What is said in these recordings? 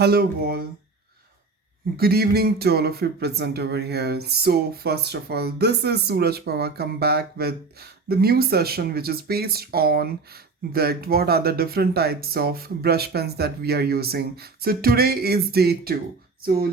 Hello, all. Good evening to all of you present over here. So, first of all, this is Suraj Pawar come back with the new session, which is based on that what are the different types of brush pens that we are using. So, today is day two. So,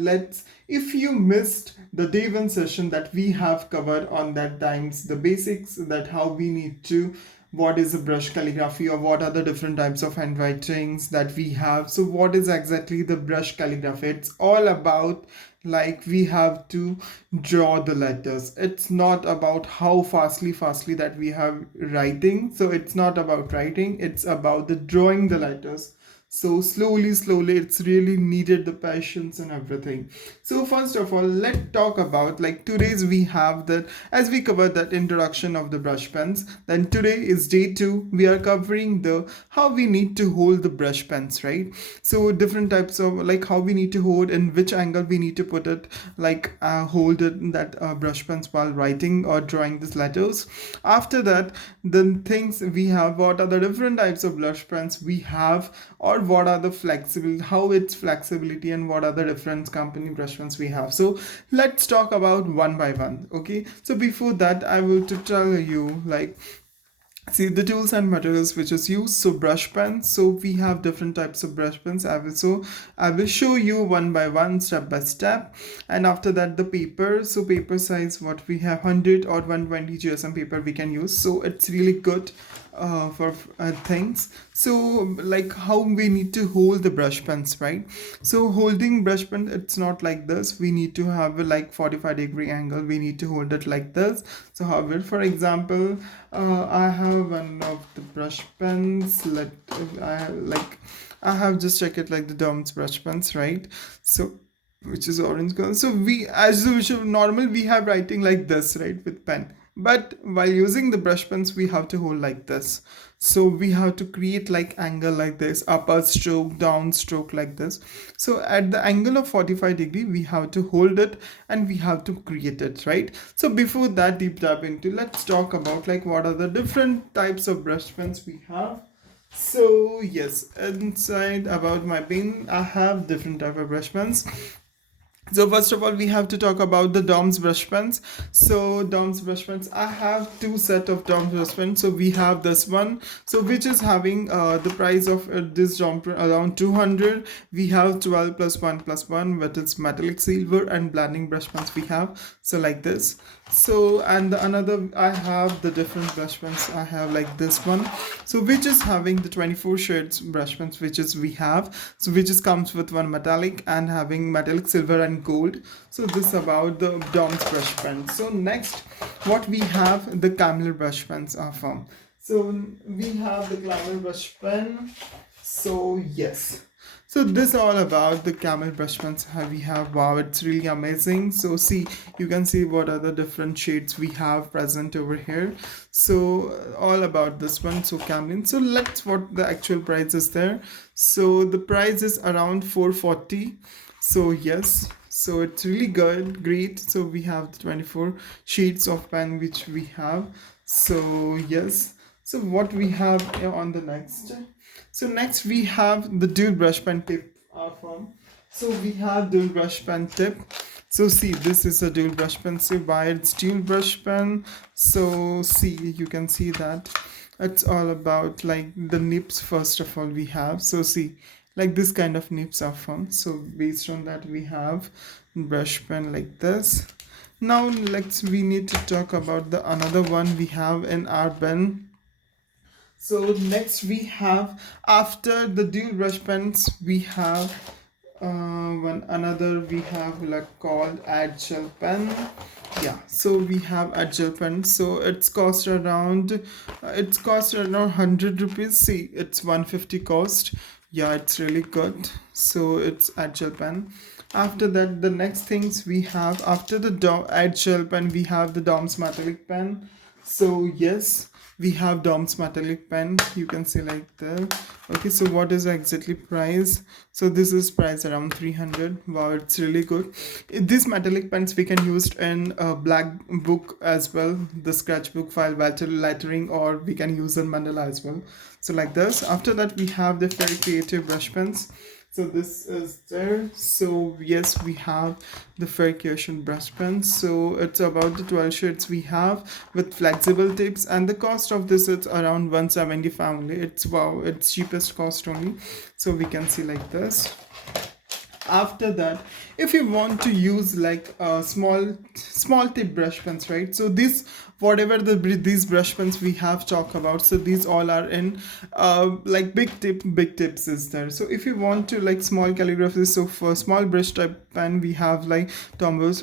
if you missed the day one session that we have covered on that times, the basics that how we need to what is a brush calligraphy or what are the different types of handwritings that we have. So what is exactly the brush calligraphy? It's all about like we have to draw the letters. It's not about how fastly that we have writing. So it's not about writing, it's about the drawing the letters. So slowly it's really needed the patience and everything. So first of all, let's talk about like today's we have that as we covered that introduction of the brush pens. Then today is day two. We are covering the how we need to hold the brush pens, right? So different types of like how we need to hold and which angle we need to put it, like hold it that brush pens while writing or drawing these letters. After that, the things we have, what are the different types of brush pens we have, or what are the flexible, how its flexibility and what are the different company brush pens we have. So let's talk about one by one. Okay, so before that I will to tell you like see the tools and materials which is used. So brush pens, so we have different types of brush pens. I will show you one by one, step by step. And after that the paper, so paper size what we have 100 or 120 gsm paper we can use, so it's really good for things. So like how we need to hold the brush pens, right? So holding brush pen, it's not like this. We need to have a like 45-degree angle, we need to hold it like this. So however, for example, I have one of the brush pens. I have just checked it like the Dom's brush pens, right? So which is orange color. So we, as usual, normal we have writing like this, right, with pen. But while using the brush pens, we have to hold like this. So we have to create like angle like this, upper stroke, down stroke like this. So at the angle of 45-degree, we have to hold it and we have to create it, right? So before that deep dive into, let's talk about like what are the different types of brush pens we have. So yes, inside about my bin, I have different type of brush pens. So first of all, we have to talk about the Dom's brush pens. So Dom's brush pens, I have two set of Dom's brush pens. So we have this one, so which is having the price of this Dom around 200. We have 12 plus 1 plus 1, but it's metallic silver and blending brush pens we have. So like this. So and the another I have the different brush pens. I have like this one, so which is having the 24 shades brush pens, which is we have, so which is comes with one metallic and having metallic silver and gold. So this about the Dom's brush pen. So next what we have, the Camlin brush pens are from. So we have the Camlin brush pen. So yes, so this all about the camel brush pens we have. Wow, it's really amazing. So see, you can see what are the different shades we have present over here. So all about this one. So Camlin. So let's what the actual price is there. So the price is around 440. So yes, so it's really good, great. So we have the 24 sheets of pen which we have. So yes, so what we have on the next. So next we have the dual brush pen tip form. So we have dual brush pen tip. So see, this is a dual brush pen. So why it's dual brush pen? So see, you can see that it's all about like the nips. First of all, we have, so see, like this kind of nips are formed. So based on that, we have brush pen like this. Now we need to talk about the another one we have in our pen. So next we have, after the dual brush pens, we have one another we have like called add gel pen. Yeah, so we add gel pen. So it's cost around 100 rupees. See, it's 150 cost. Yeah, it's really good. So it's add gel pen. After that, the next things we have after the add gel pen, we have the Dom's metallic pen. So yes, we have Dom's metallic pen. You can see like that. Okay, so what is exactly price? So this is price around 300. Wow, it's really good. These metallic pens we can use in a black book as well, the sketchbook file lettering, or we can use in mandala as well. So like this. After that, we have the very creative brush pens. So this is there. So yes, we have the fair cushion brush pen. So it's about the 12 shades we have with flexible tips, and the cost of this is around 175 only. It's wow, it's cheapest cost only. So we can see like this. After that, if you want to use like a small tip brush pens, right? So this, whatever these brush pens we have talked about, so these all are in like big tips is there. So if you want to like small calligraphy, so for small brush type pen we have like Tombow's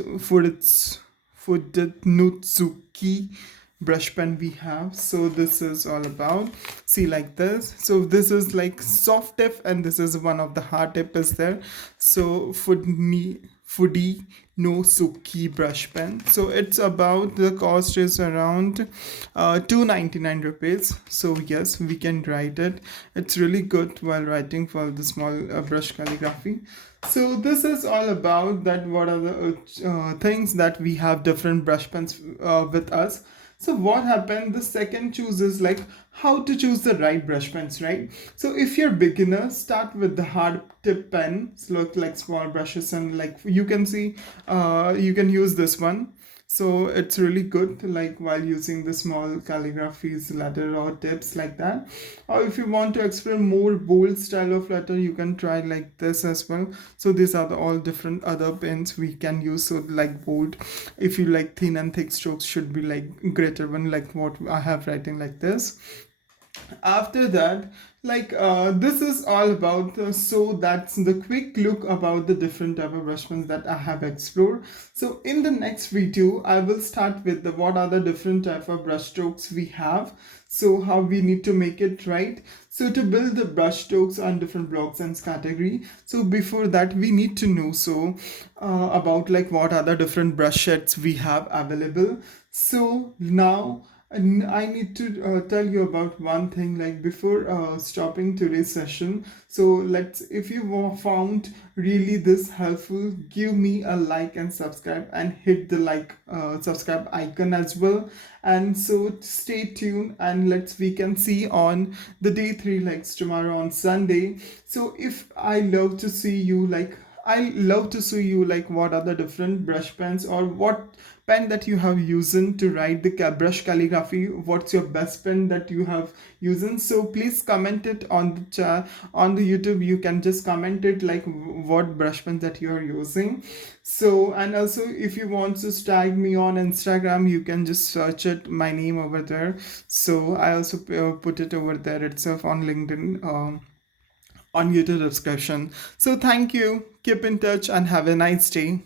Fudenosuke brush pen we have. So this is all about, see like this. So this is like soft tip and this is one of the hard tip is there. So Fude no Suki brush pen. So it's about, the cost is around 299 rupees. So yes, we can write it. It's really good while writing for the small brush calligraphy. So this is all about that, what are the things that we have different brush pens with us. So what happened, the second choose is like how to choose the right brush pens, right? So if you're beginner, start with the hard tip pens, look like small brushes, and like you can see you can use this one. So it's really good like while using the small calligraphies letter or tips like that. Or if you want to explore more bold style of letter, you can try like this as well. So these are the all different other pens we can use. So like bold, if you like thin and thick strokes, should be like greater one, like what I have writing like this. After that, like this is all about so that's the quick look about the different type of brush pens that I have explored. So in the next video I will start with the what are the different type of brush strokes we have, so how we need to make it right. So to build the brush strokes on different blocks and category, so before that we need to know so about like what are the different brush sets we have available. So now and I need to tell you about one thing like before stopping today's session. So let's, if you found really this helpful, give me a like and subscribe, and hit the like subscribe icon as well. And so stay tuned, and let's, we can see on the day 3, like tomorrow on Sunday. So if I love to see you like, I love to see you like what are the different brush pens or what pen that you have using to write the brush calligraphy, what's your best pen that you have using. So please comment it on the chat, on the YouTube. You can just comment it like what brush pen that you are using. So, and also if you want to tag me on Instagram, you can just search it my name over there. So I also put it over there itself on LinkedIn, on YouTube description. So thank you, keep in touch, and have a nice day.